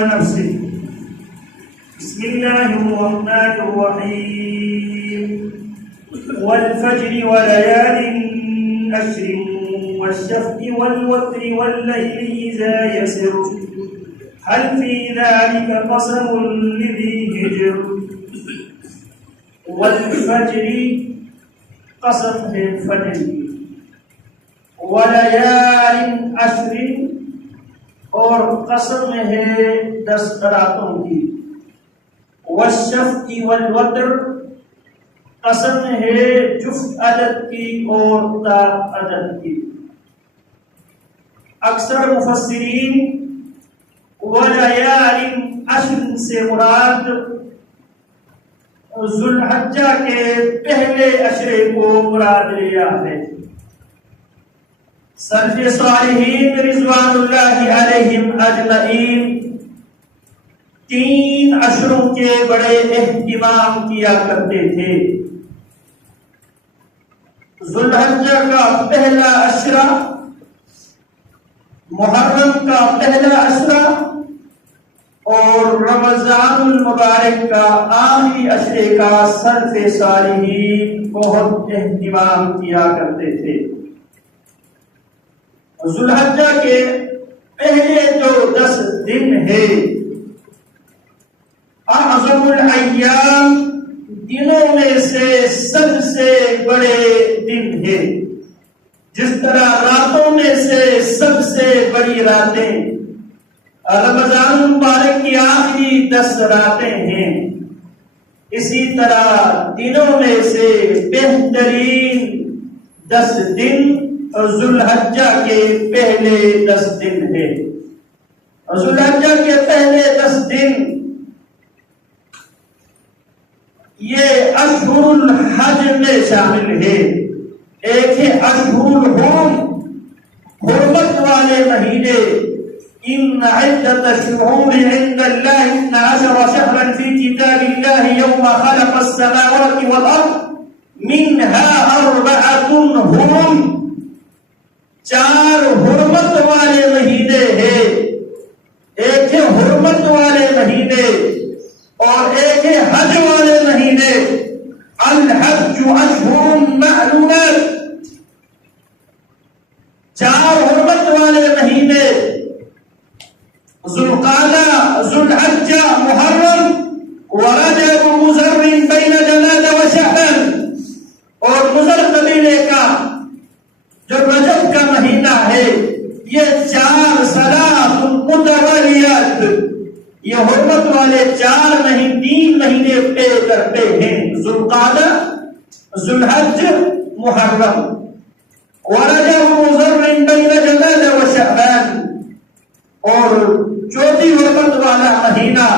ونفسه بسم الله الرحمن الرحيم والفجر وليال عشر والشفع والوتر والليل إذا يسر هل في ذلك قسم لذي حجر والفجر قسم ہے فجر ولیال عشر اور قسم ہے 10 راتوں کی والشفع والوتر قسم ہے جفت عدد کی اور تاب عدد کی. اکثر مفسرین ولیال عشر سے مراد ذوالحجہ کے پہلے عشرے کو مراد لیا ہے. سلف صالحین رضوان اللہ علیہم اجمعین 3 عشروں کے بڑے اہتمام کیا کرتے تھے. ذوالحجہ کا پہلا عشرہ، محرم کا پہلا عشرہ اور رمضان المبارک کا آخری عشرے کا سلف صالحین بہت اہتمام کیا کرتے تھے. ذوالحجہ کے پہلے جو 10 دن ہے اعظم الایام، دنوں میں سے سب سے بڑے دن ہے. جس طرح راتوں میں سے سب سے بڑی راتیں رمضان المبارک کی آخری 10 راتیں ہیں، اسی طرح دنوں میں سے بہترین 10 دن ذوالحجہ کے پہلے 10 دن ہے. ذوالحجہ کے پہلے 10 دن یہ اشہر الحج میں شامل ہے. ایک ہے اشہر الحرم، حرمت والے مہینے. ان عدت الشہور عند اللہ 12 شہرا فی کتاب اللہ یوم خلق السماوات والارض منها 4 حرم. 4 حرمت والے مہینے ہیں. ایک ہے حرمت والے مہینے اور ایک ہے حج والے مہینے. الحج اشہر معلومات. 4 حرمت والے مہینے ذوالقعدہ، ذوالحجہ، محرم ورجب مضر بین جماد و شعبان. اور مضر قبیلے کا جو رجب کا مہینہ ہے، یہ 4 صلات متوالیات، یہ حرمت والے 3 مہینے طے کرتے ہیں. ذوالقعدہ، ذوالحج، محرم ورجب مضر بین جماد و شعبان. اور چوتھی حرمت والا مہینہ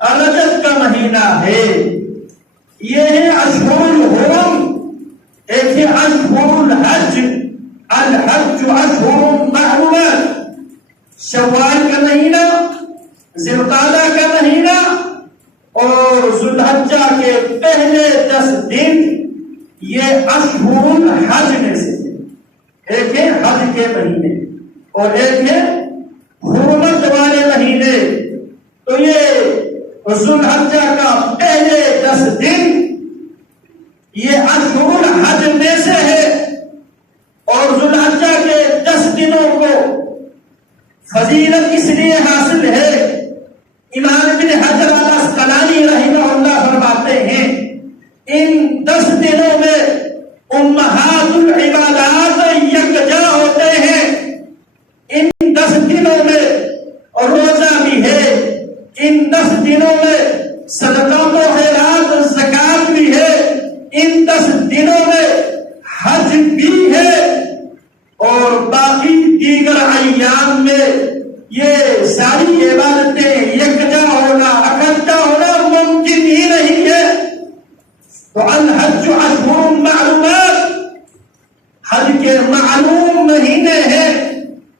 رجب کا مہینہ ہے. یہ ہے اشہر الحرم. ایک ہے اشہر الحج. الحج اشہر معلومات. شوال کا مہینہ، ذوالقعدہ کا مہینہ اور ذوالحجہ کے پہلے 10 دن یہ اشہر الحج میں سے. ایک ہے حج کے مہینے اور ایک ہے حرمت والے مہینے. تو یہ ذوالحجہ کا پہلے 10 دن یہ اشہر الحج میں سے ہے. اور ذوالحجہ کے 10 دنوں کو فضیلت اس لیے حاصل ہے، امام ابن حجر العسقلانی رحمہ اللہ فرماتے ہیں ان 10 دنوں میں امہات العبادات یکجا ہوتے ہیں. ان 10 دنوں میں روزہ بھی ہے، ان 10 دنوں میں صدقات و خیرات زکات بھی ہے، ان 10 دنوں میں حج بھی ہے. اور باقی دیگر ایام میں یہ ساری عبادتیں یکجا ہونا، اکٹھا ہونا ممکن ہی نہیں ہے. تو الحج اشہر معلومات، حج کے معلوم مہینے ہیں.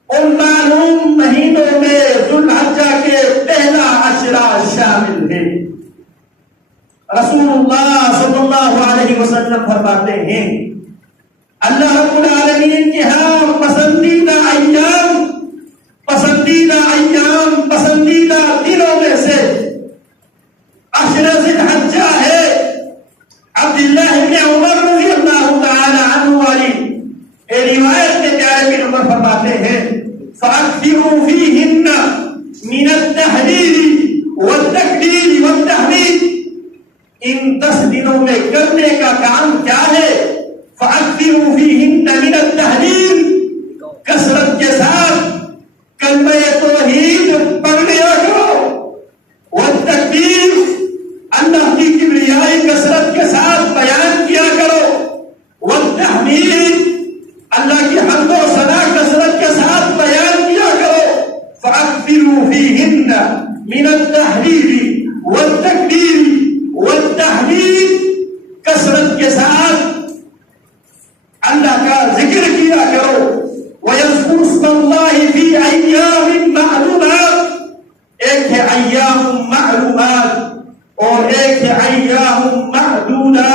ان معلوم مہینوں میں ذوالحجہ کے پہلا عشرہ شامل ہے. رسول اللہ صلی اللہ علیہ وسلم فرماتے ہیں اللہ رب العالمین کے ہاں پسندیدہ ایام، پسندیدہ والتحلیل والتکبیر والتحمید، ان 10 دنوں میں کرنے کا کام کیا ہے؟ فَأَكْثِرُوا فِيهِنَّ مِنَ التَّحْلِيلِ، کثرت کے ساتھ کلمہ توحید پڑھ لیا کرو، والتکبیر، اللہ کی کبریائی کثرت کے ساتھ بیان کیا کرو، والتحمید، اللہ کی حمد و ثنا کثرت کے ساتھ بیان کیا کرو، فَأَكْثِرُوا فِيهِنَّ مِنَ التَّحْلِيلِ وَالتَّكْبِيرِ والتحمید، کثرت کے ساتھ اللہ کا ذکر کیا کرو، وَيَذْكُرُ اسْمَ اللَّهِ فِي أَيَّامٍ مَّعْلُومَاتٍ، ایک ہے ایام معلومات اور ایک ہے ایام معدودات۔